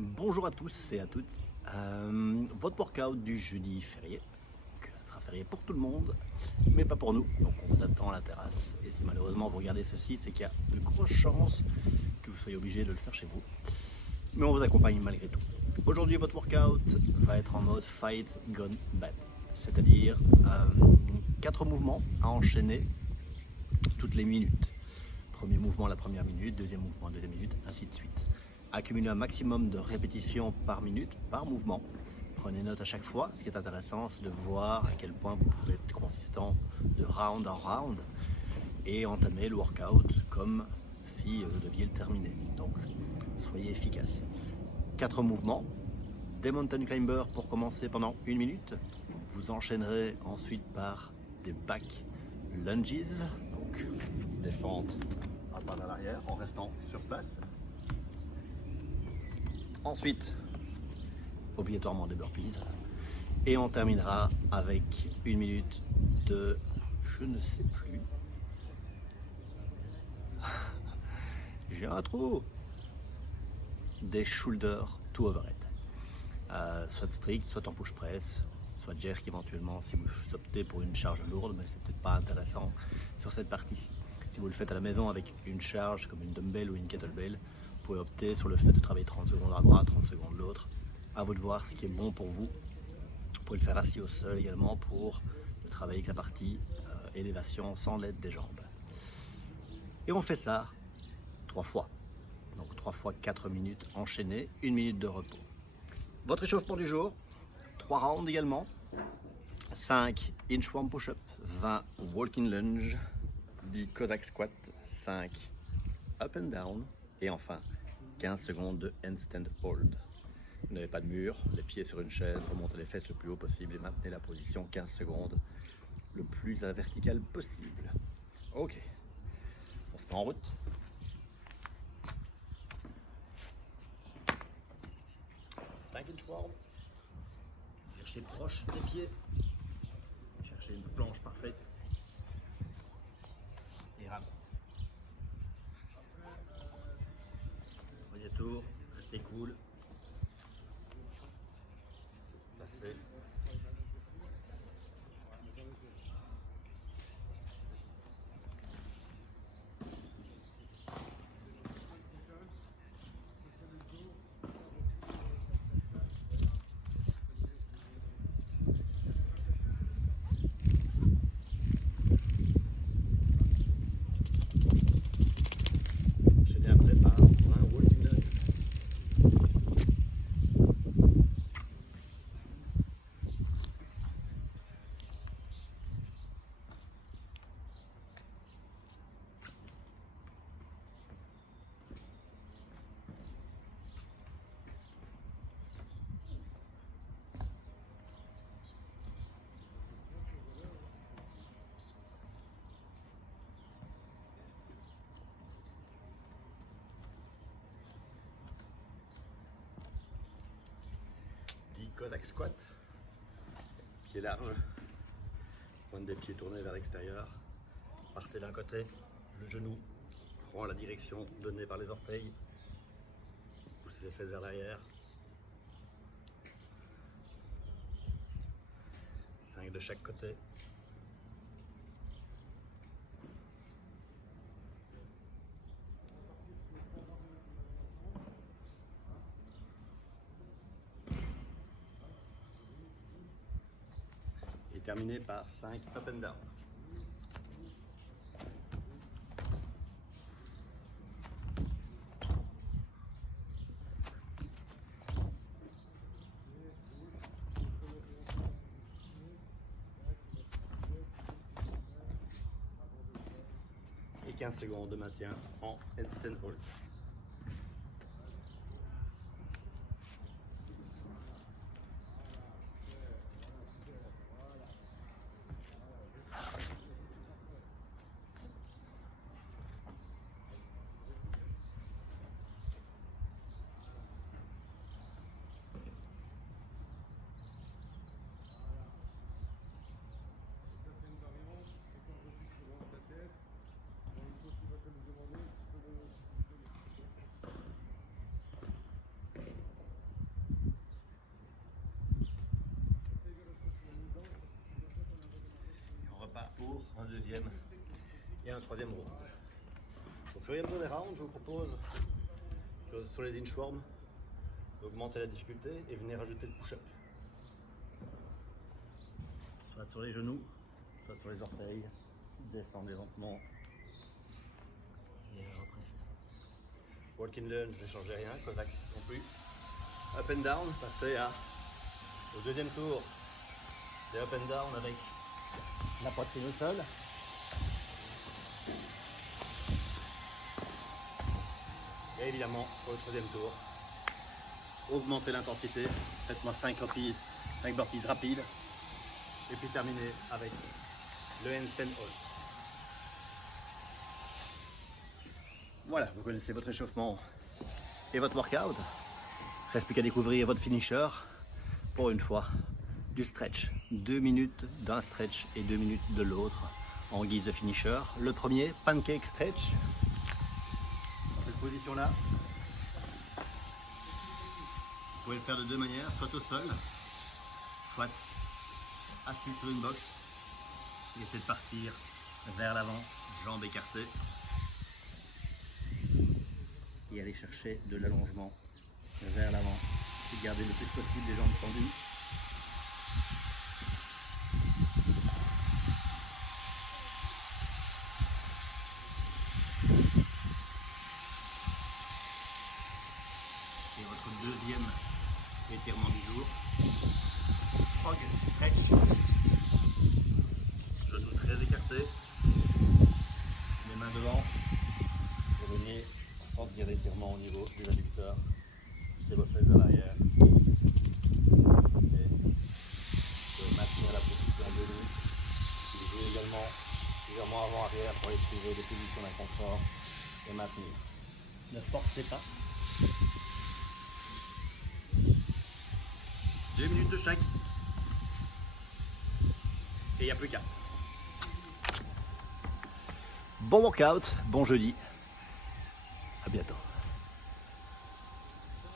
Bonjour à tous et à toutes. Votre workout du jeudi férié, que ce sera férié pour tout le monde, mais pas pour nous. Donc on vous attend à la terrasse. Et si malheureusement vous regardez ceci, c'est qu'il y a de grosses chances que vous soyez obligé de le faire chez vous. Mais on vous accompagne malgré tout. Aujourd'hui, votre workout va être en mode Fight Gone Bad. C'est-à-dire 4 mouvements à enchaîner toutes les minutes. Premier mouvement la première minute, deuxième mouvement deuxième minute, ainsi de suite. Accumulez un maximum de répétitions par minute, par mouvement. Prenez note à chaque fois. Ce qui est intéressant, c'est de voir à quel point vous pouvez être consistant de round en round et entamer le workout comme si vous deviez le terminer. Donc, soyez efficace. 4 mouvements. Des mountain climbers pour commencer pendant 1 minute. Vous enchaînerez ensuite par des back lunges, donc des fentes à pas à l'arrière en restant sur place. Ensuite, obligatoirement des burpees. Et on terminera avec 1 minute de, je ne sais plus, j'ai un trou, des shoulders to overhead. Soit strict, soit en push press, soit jerk éventuellement si vous optez pour une charge lourde, mais c'est peut-être pas intéressant sur cette partie-ci. Si vous le faites à la maison avec une charge comme une dumbbell ou une kettlebell, vous pouvez opter sur le fait de travailler 30 secondes un bras, 30 secondes l'autre. À vous de voir ce qui est bon pour vous. Vous pouvez le faire assis au sol également pour travailler avec la partie élévation sans l'aide des jambes. Et on fait ça 3 fois. Donc 3 fois 4 minutes enchaînées, 1 minute de repos. Votre échauffement du jour, 3 rounds également. 5 inchworm push-up, 20 walking lunge, 10 Cossack squat, 5 up and down et enfin 15 secondes de handstand hold. Vous n'avez pas de mur, les pieds sur une chaise, remontez les fesses le plus haut possible et maintenez la position 15 secondes le plus à la verticale possible. Ok, on se met en route. Inchworm. Cherchez proche des pieds. Cherchez une planche parfaite. Et rame. Voyez tour, restez cool. Passez. Enchaînez après par un walking lunge. Cossack squat, pieds larges, pointe des pieds tournés vers l'extérieur, partez d'un côté, le genou prend la direction donnée par les orteils, poussez les fesses vers l'arrière, 5 de chaque côté. Et terminé par 5 up and down. Et 15 secondes de maintien en handstand hold. deuxième et un troisième row. Au fur et à mesure des rounds, je vous propose, sur les inchworms, d'augmenter la difficulté et venir rajouter le push-up. Soit sur les genoux, soit sur les orteils, descendez lentement et repressez. Walking lunge, je n'ai changé rien, Cossack non plus. Up and down, passez au deuxième tour des up and down avec la poitrine au sol. Et évidemment, au troisième tour, augmentez l'intensité, faites-moi 5 burpees rapides. Et puis terminer avec le handstand hold. Voilà, vous connaissez votre échauffement et votre workout. Reste plus qu'à découvrir votre finisher. Pour une fois, du stretch. 2 minutes d'un stretch et 2 minutes de l'autre en guise de finisher. Le premier, pancake stretch. Dans cette position-là, vous pouvez le faire de deux manières, soit au sol, soit assis sur une box. Et essayez de partir vers l'avant, jambes écartées. Et aller chercher de l'allongement vers l'avant. Et garder le plus possible les jambes tendues. Et votre deuxième étirement du jour. Frog stretch. Genoux très écartés. Les mains devant. Vous venez sentir l'étirement au niveau des adducteurs. Poussez vos fesses vers l'arrière. Et maintenir la position de nous. Vous jouez également légèrement avant-arrière pour aller trouver des positions d'inconfort et maintenir. Ne forcez pas. 2 minutes de chaque. Et il n'y a plus qu'à. Bon workout, bon jeudi. À bientôt.